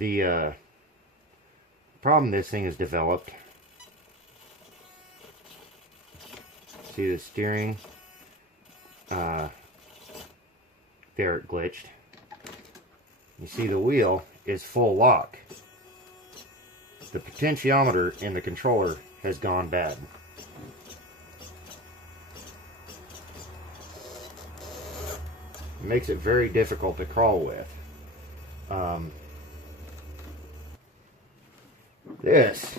The problem this thing has developed, see the steering, there it glitched. You see the wheel is full lock. The potentiometer in the controller has gone bad. It makes it very difficult to crawl with. This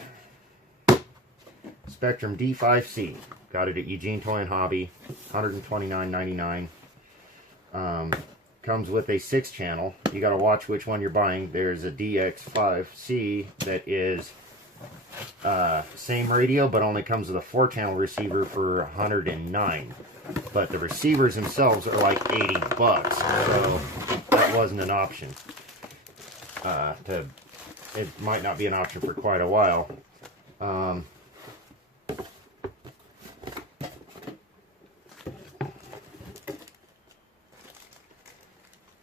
Spektrum dx5c, got it at Eugene Toy and Hobby, $129.99. Comes with a 6-channel. You got to watch which one you're buying. There's a dx5c that is same radio, but only comes with a 4-channel receiver for $109. But the receivers themselves are like $80, so that wasn't an option. It might not be an option for quite a while. Well,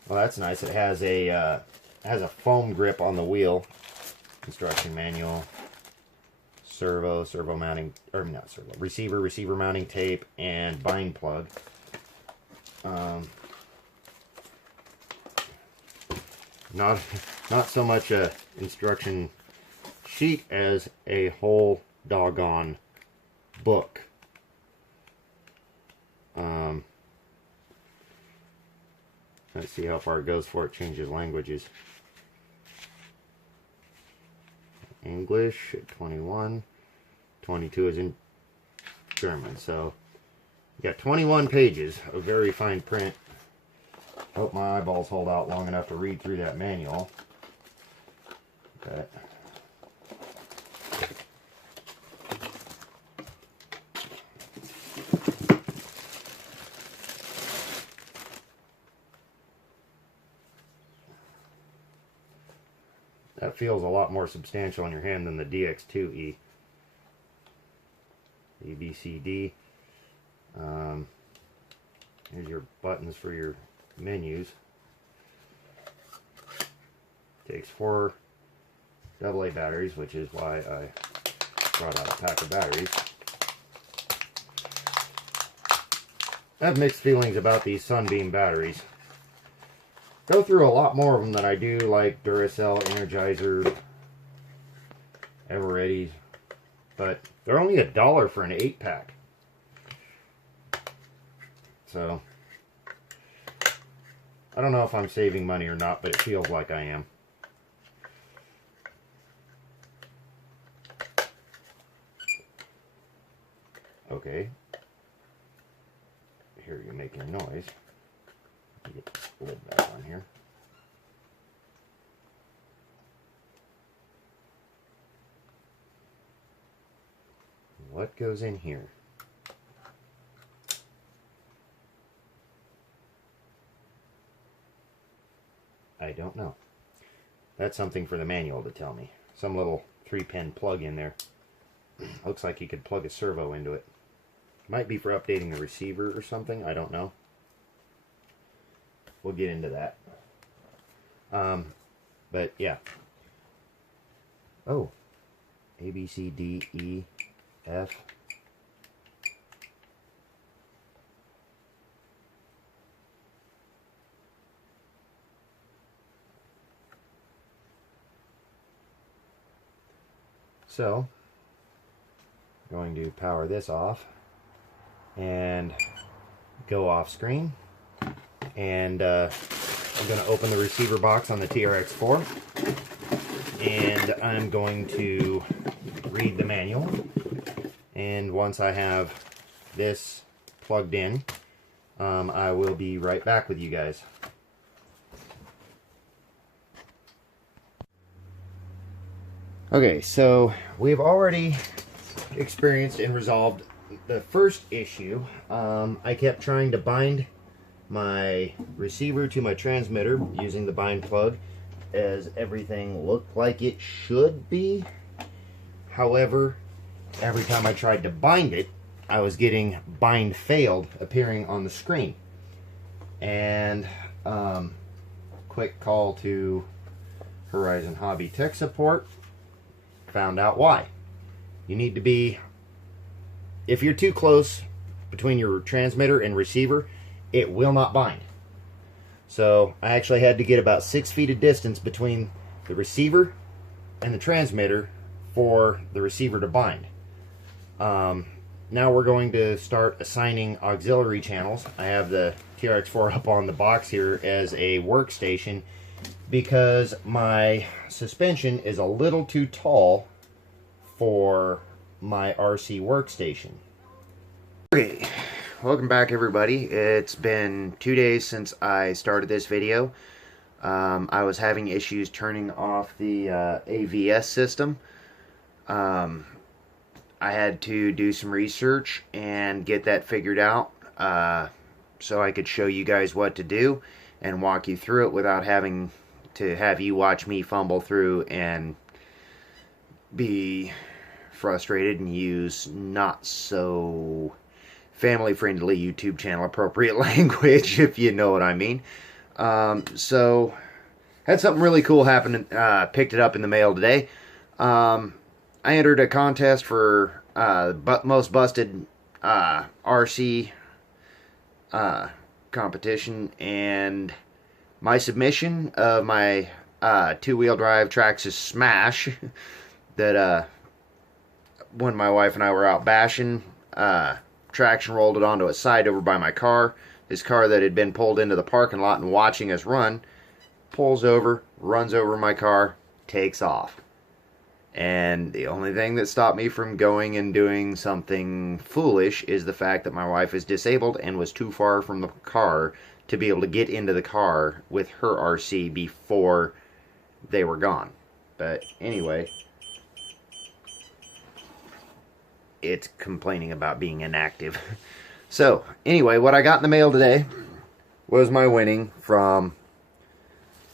that's nice. It has a foam grip on the wheel. Instruction manual, servo mounting, or not servo, receiver mounting tape, and bind plug. Not so much a instruction sheet as a whole doggone book. Let's see how far it goes before it changes languages. English at 21, 22 is in German. So you got 21 pages of very fine print. Hope my eyeballs hold out long enough to read through that manual. But that feels a lot more substantial in your hand than the dx2e. A, B, C, D. Here's your buttons for your menus. Takes 4 AA batteries, which is why I brought out a pack of batteries. I have mixed feelings about these Sunbeam batteries. Go through a lot more of them than I do like Duracell, Energizer, Eveready, but they're only $1 for an 8-pack. So I don't know if I'm saving money or not, but it feels like I am. Okay. Here you're making noise. Get the lid back on here. What goes in here? I don't know. That's something for the manual to tell me. Some little 3-pin plug in there. Looks like you could plug a servo into it. Might be for updating the receiver or something. I don't know. We'll get into that. But yeah. Oh. A, B, C, D, E, F. So, I'm going to power this off and go off screen. And I'm going to open the receiver box on the TRX4. And I'm going to read the manual. And once I have this plugged in, I will be right back with you guys. Okay, so we've already experienced and resolved the first issue. I kept trying to bind my receiver to my transmitter using the bind plug, as everything looked like it should be. However, every time I tried to bind it, I was getting bind failed appearing on the screen. And quick call to Horizon Hobby Tech Support. Found out why. You need to be, if you're too close between your transmitter and receiver, it will not bind. So I actually had to get about 6 feet of distance between the receiver and the transmitter for the receiver to bind. Now we're going to start assigning auxiliary channels. I have the TRX4 up on the box here as a workstation because my suspension is a little too tall for my RC workstation. Okay, welcome back everybody. It's been 2 days since I started this video. I was having issues turning off the AVS system. I had to do some research and get that figured out so I could show you guys what to do and walk you through it without having to have you watch me fumble through and be frustrated and use not so family-friendly YouTube channel appropriate language, if you know what I mean. So had something really cool happen. Picked it up in the mail today. I entered a contest for most busted RC competition, and my submission of my two-wheel drive Traxxas Smash that when my wife and I were out bashing, traction rolled it onto a side over by my car. This car that had been pulled into the parking lot and watching us run pulls over, runs over my car, takes off. And the only thing that stopped me from going and doing something foolish is the fact that my wife is disabled and was too far from the car to be able to get into the car with her RC before they were gone. But anyway, it's complaining about being inactive. So anyway, what I got in the mail today was my winning from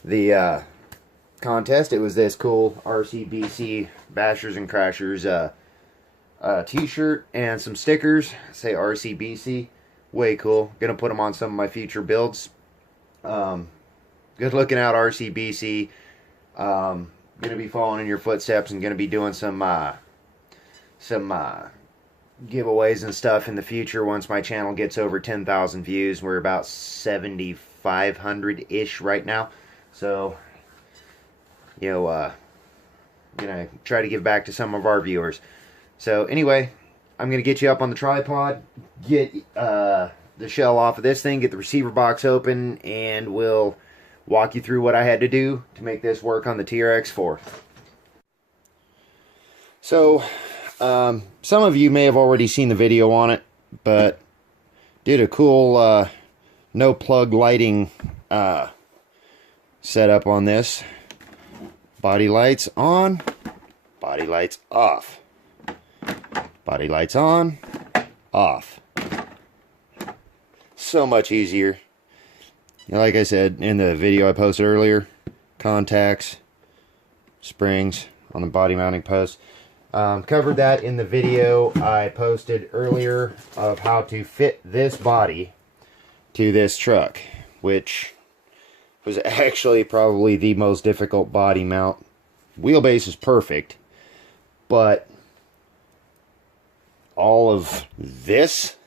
the contest. It was this cool RCBC Bashers and Crashers t-shirt and some stickers. Say RCBC. Way cool. Gonna put them on some of my future builds. Good looking out, RCBC. Gonna be following in your footsteps and gonna be doing some giveaways and stuff in the future once my channel gets over 10,000 views. We're about 7,500-ish right now. So you know, gonna try to give back to some of our viewers. So anyway, I'm gonna get you up on the tripod, get the shell off of this thing, get the receiver box open, and we'll walk you through what I had to do to make this work on the TRX4. So some of you may have already seen the video on it, but did a cool no plug lighting setup on this. Body lights on, body lights off, body lights on, off. So much easier. Like I said in the video I posted earlier, contacts, springs on the body mounting post. Covered that in the video I posted earlier of how to fit this body to this truck, which was actually probably the most difficult body mount. Wheelbase is perfect, but all of this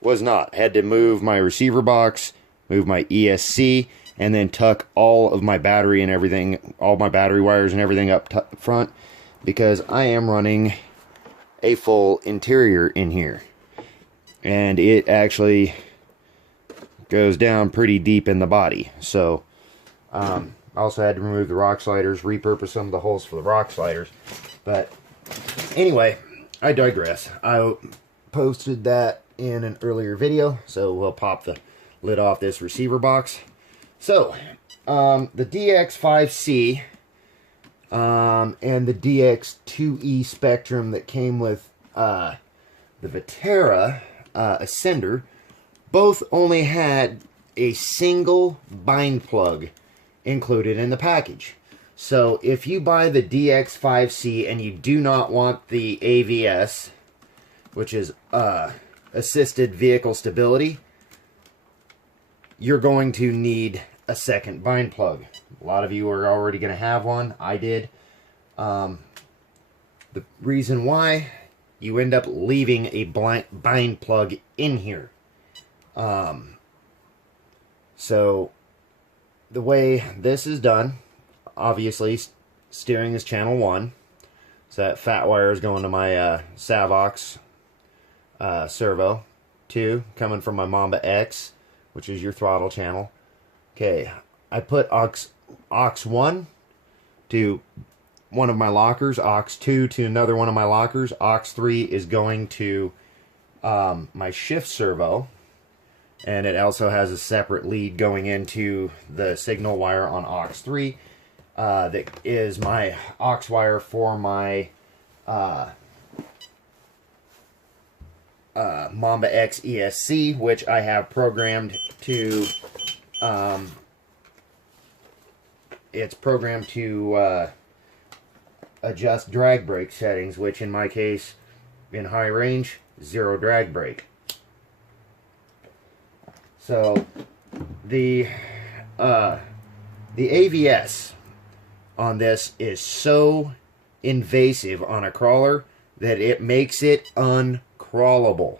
was not. Had to move my receiver box, move my ESC, and then tuck all of my battery and everything, all my battery wires and everything up front, because I am running a full interior in here. And it actually goes down pretty deep in the body. So I also had to remove the rock sliders, repurpose some of the holes for the rock sliders. But anyway, I digress. I posted that in an earlier video, so we'll pop the lid off this receiver box. So, the dx5c and the dx2e Spektrum that came with the Vitera Ascender both only had a single bind plug included in the package. So if you buy the dx5c and you do not want the AVS, which is assisted vehicle stability, you're going to need a second bind plug. A lot of you are already going to have one. I did. The reason why, you end up leaving a bind plug in here. So the way this is done, obviously steering is channel 1. So that fat wire is going to my Savox servo. 2 coming from my Mamba X, which is your throttle channel. Okay, I put aux 1 to one of my lockers, aux 2 to another one of my lockers, aux 3 is going to my shift servo, and it also has a separate lead going into the signal wire on aux 3 that is my aux wire for my Mamba X ESC, which I have programmed to it's programmed to adjust drag brake settings, which in my case, in high range, 0 drag brake. So the AVS on this is so invasive on a crawler that it makes it uncrawlable.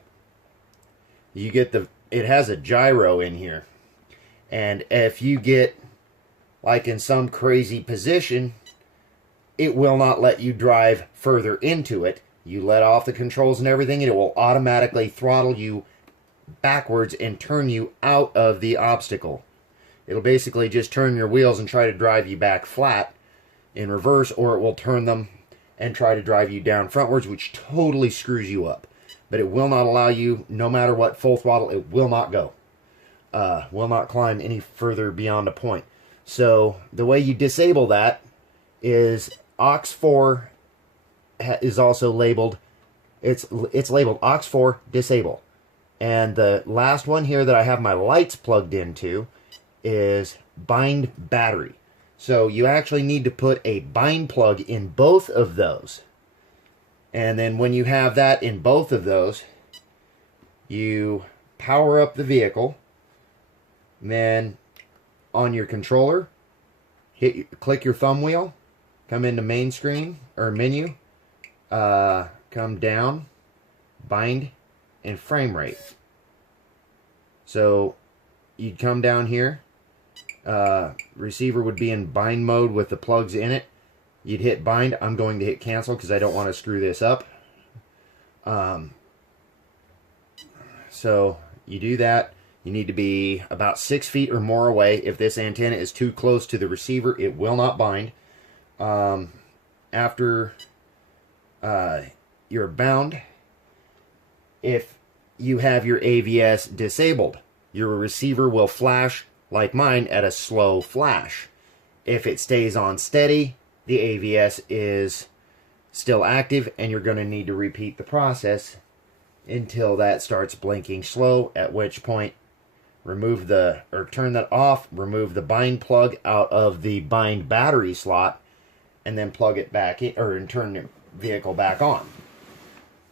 You get it has a gyro in here, and if you get like in some crazy position, it will not let you drive further into it. You let off the controls and everything, and it will automatically throttle you backwards and turn you out of the obstacle. It'll basically just turn your wheels and try to drive you back flat in reverse, or it will turn them and try to drive you down frontwards, which totally screws you up. But it will not allow you, no matter what, full throttle, it will not go. Will not climb any further beyond a point. So the way you disable that is aux 4 is also labeled, it's labeled aux 4 disable. And the last one here that I have my lights plugged into is bind battery. So you actually need to put a bind plug in both of those. And then when you have that in both of those, you power up the vehicle. And then on your controller, click your thumb wheel, come into main screen or menu, come down, bind, and frame rate. So you'd come down here, receiver would be in bind mode with the plugs in it. You'd hit bind. I'm going to hit cancel because I don't want to screw this up. So you do that. You need to be about 6 feet or more away. If this antenna is too close to the receiver, it will not bind. After you're bound, if you have your AVS disabled, your receiver will flash like mine at a slow flash. If it stays on steady, the AVS is still active, and you're going to need to repeat the process until that starts blinking slow, at which point remove the, or turn that off, remove the bind plug out of the bind battery slot, and then plug it back in, or turn the vehicle back on.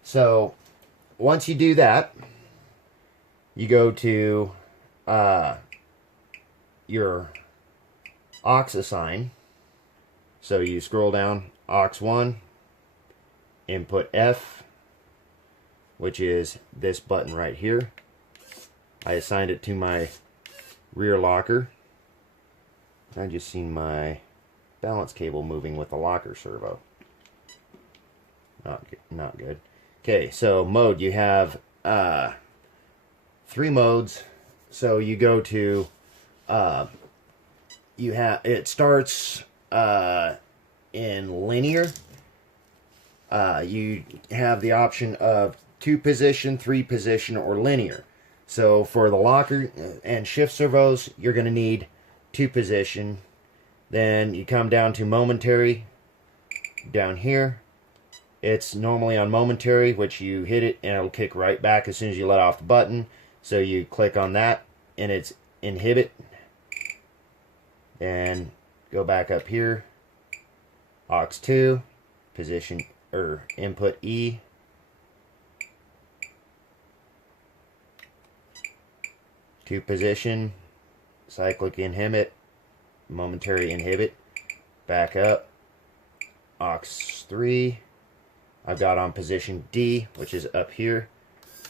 So once you do that, you go to your aux assign. So you scroll down, aux 1, input F, which is this button right here. I assigned it to my rear locker. I just seen my balance cable moving with the locker servo. Not good. Okay, so mode, you have 3 modes. So you go to it starts in linear. You have the option of 2 position, 3 position, or linear. So for the locker and shift servos, you're going to need 2 position. Then you come down to momentary. Down here, it's normally on momentary, which you hit it and it'll kick right back as soon as you let off the button. So you click on that and it's inhibit. And go back up here, aux 2, position or input E. To position, cyclic inhibit, momentary inhibit, back up, aux 3. I've got on position D, which is up here.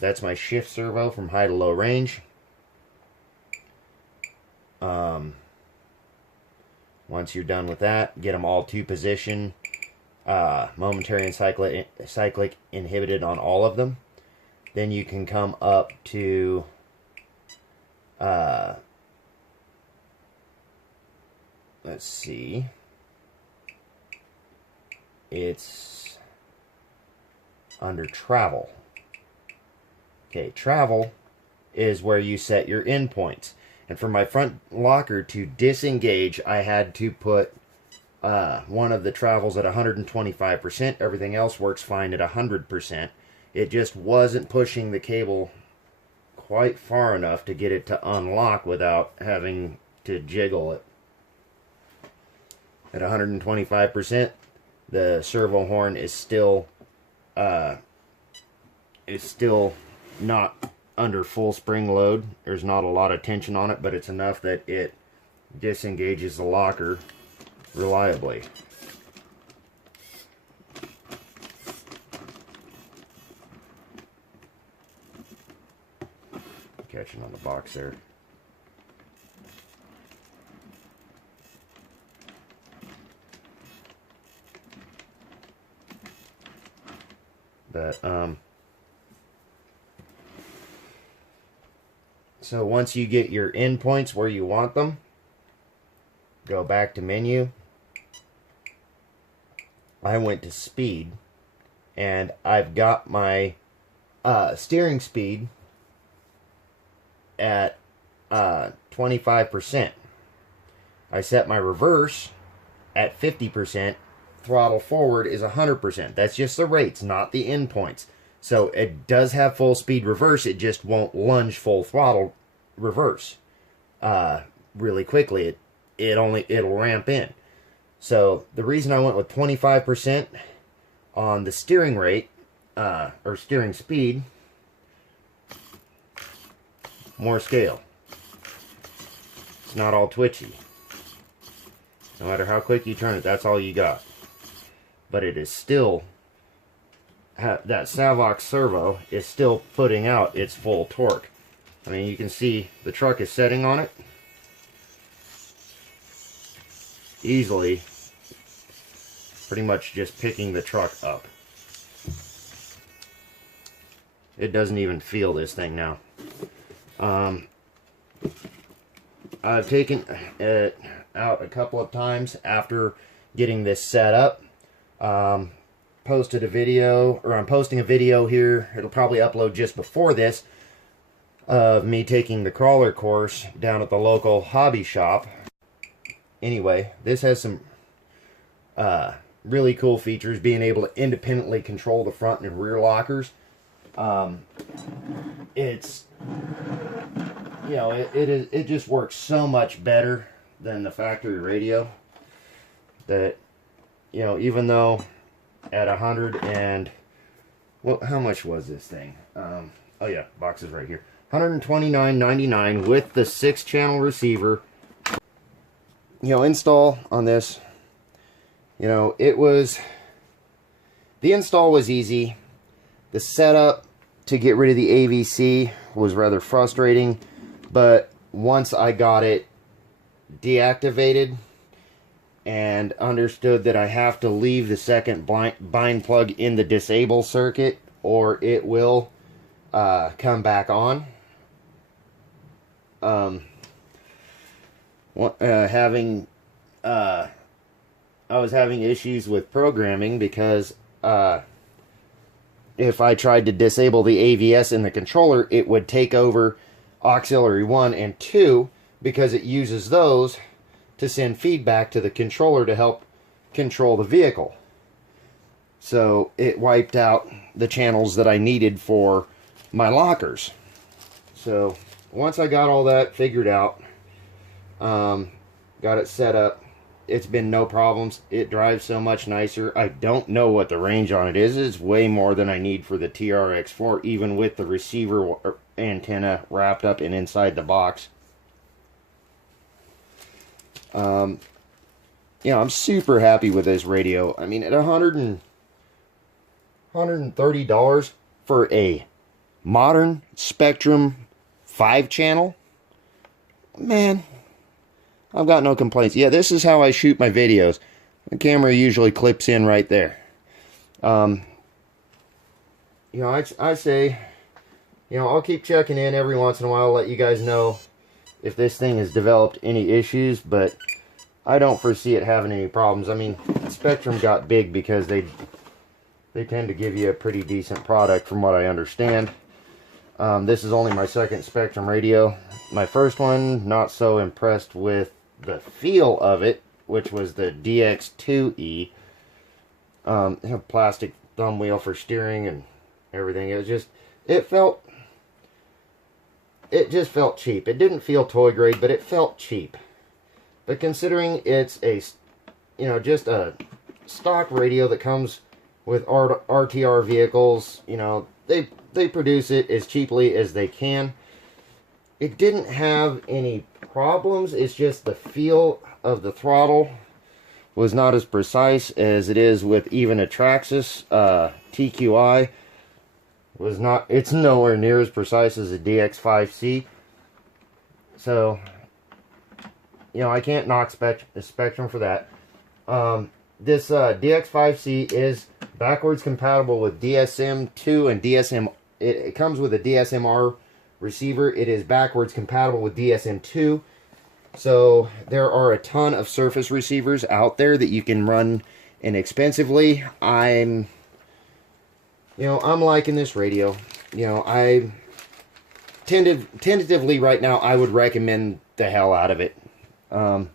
That's my shift servo from high to low range. Once you're done with that, get them all to position. Momentary and cyclic inhibited on all of them. Then you can come up to let's see. It's under travel. Okay, travel is where you set your endpoints. And for my front locker to disengage, I had to put one of the travels at 125%. Everything else works fine at 100%. It just wasn't pushing the cable quite far enough to get it to unlock without having to jiggle it. At 125%, the servo horn is still not under full spring load. There's not a lot of tension on it, but it's enough that it disengages the locker reliably. Catching on the box there. But so once you get your endpoints where you want them, go back to menu. I went to speed, and I've got my steering speed at 25%. I set my reverse at 50%. Throttle forward is 100%. That's just the rates, not the endpoints. So it does have full speed reverse, it just won't lunge full throttle reverse really quickly. It'll ramp in. So the reason I went with 25% on the steering rate, or steering speed, more scale. It's not all twitchy. No matter how quick you turn it, that's all you got. But it is still, that Savox servo is still putting out its full torque. I mean, you can see the truck is setting on it easily, pretty much just picking the truck up. It doesn't even feel this thing now. I've taken it out a couple of times after getting this set up. Posted a video, or I'm posting a video here, it'll probably upload just before this, of me taking the crawler course down at the local hobby shop. Anyway, this has some really cool features, being able to independently control the front and rear lockers. It's, you know, it just works so much better than the factory radio that, you know, even though at 100 and, well, how much was this thing? Oh yeah, box is right here. $129.99 with the 6-channel receiver. You know, install on this, you know, the install was easy. The setup to get rid of the AVC was rather frustrating, but once I got it deactivated and understood that I have to leave the second bind plug in the disable circuit or it will come back on. I was having issues with programming because if I tried to disable the AVS in the controller, it would take over auxiliary 1 and 2 because it uses those to send feedback to the controller to help control the vehicle. So it wiped out the channels that I needed for my lockers. So once I got all that figured out, got it set up, it's been no problems. It drives so much nicer. I don't know what the range on it is. It's way more than I need for the TRX4, even with the receiver antenna wrapped up and inside the box. You know, I'm super happy with this radio. I mean, at $130 for a modern Spektrum 5-channel, man, I've got no complaints. Yeah, this is how I shoot my videos. The camera usually clips in right there. You know, I say, you know, I'll keep checking in every once in a while, let you guys know if this thing has developed any issues, but I don't foresee it having any problems. I mean, Spektrum got big because they tend to give you a pretty decent product from what I understand. This is only my second Spektrum radio. My first one, not so impressed with the feel of it, which was the dx5c. Plastic thumb wheel for steering and everything. It was just, it just felt cheap. It didn't feel toy grade, but it felt cheap. But considering it's a, you know, just a stock radio that comes with RTR vehicles, you know, they produce it as cheaply as they can. It didn't have any problems. It's just the feel of the throttle was not as precise as it is with even a Traxxas. TQI was not, it's nowhere near as precise as a dx5c. So, you know, I can't knock Spektrum for that. This dx5c is backwards compatible with DSM2 and DSM. It comes with a DSMR receiver. It is backwards compatible with DSM2. So there are a ton of surface receivers out there that you can run inexpensively. I'm liking this radio. You know, I tentatively right now I would recommend the hell out of it. But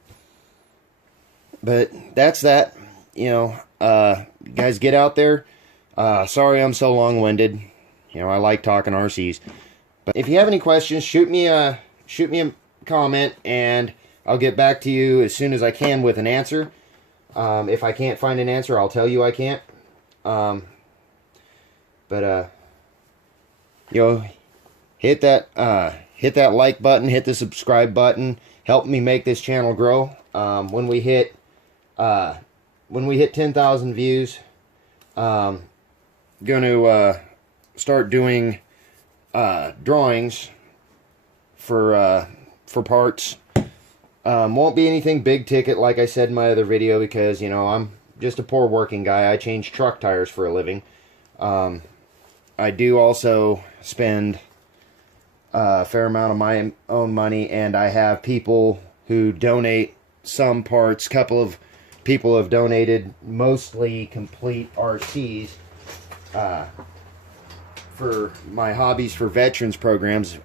that's that. You know, guys, get out there. Sorry I'm so long-winded. You know, I like talking RCs. But if you have any questions, shoot me a comment, and I'll get back to you as soon as I can with an answer. If I can't find an answer, I'll tell you I can't. You know, hit that like button, hit the subscribe button, help me make this channel grow. When we hit 10,000 views, going to start doing drawings for parts. Won't be anything big ticket like I said in my other video, because, you know, I'm just a poor working guy. I change truck tires for a living. I do also spend a fair amount of my own money, and I have people who donate some parts. Couple of people have donated mostly complete RCs for my Hobbies for Veterans programs.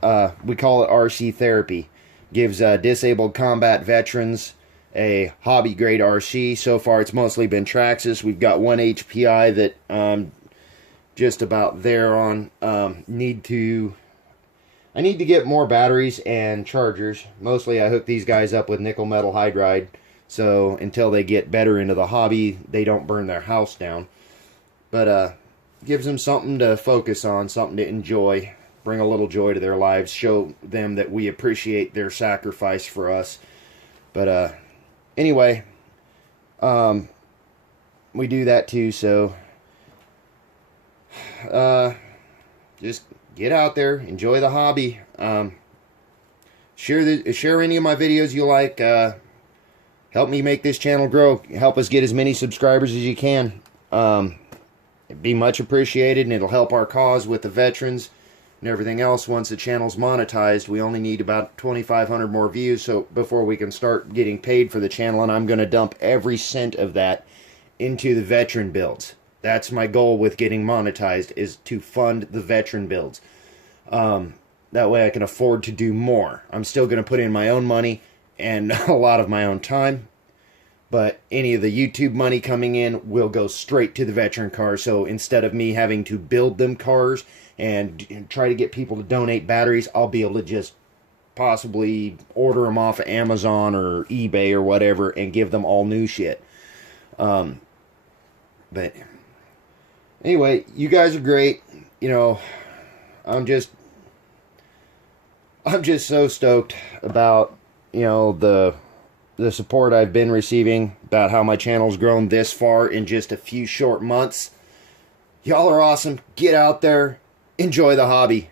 We call it RC therapy. Gives disabled combat veterans a hobby grade RC. So far it's mostly been Traxxas. We've got one HPI that just about there on. I need to get more batteries and chargers. Mostly I hook these guys up with nickel metal hydride, so until they get better into the hobby, they don't burn their house down. But gives them something to focus on, something to enjoy, bring a little joy to their lives, show them that we appreciate their sacrifice for us. But anyway, we do that too, so just get out there, enjoy the hobby. Share any of my videos you like. Help me make this channel grow. Help us get as many subscribers as you can. It'd be much appreciated, and it'll help our cause with the veterans and everything else. Once the channel's monetized, we only need about 2,500 more views so before we can start getting paid for the channel, and I'm going to dump every cent of that into the veteran builds. That's my goal with getting monetized, is to fund the veteran builds. That way I can afford to do more. I'm still going to put in my own money and a lot of my own time, but any of the YouTube money coming in will go straight to the veteran cars. So instead of me having to build them cars and try to get people to donate batteries, I'll be able to just possibly order them off of Amazon or eBay or whatever and give them all new shit. But anyway, you guys are great. You know, I'm just so stoked about, you know, the the support I've been receiving, about how my channel's grown this far in just a few short months. Y'all are awesome. Get out there. Enjoy the hobby.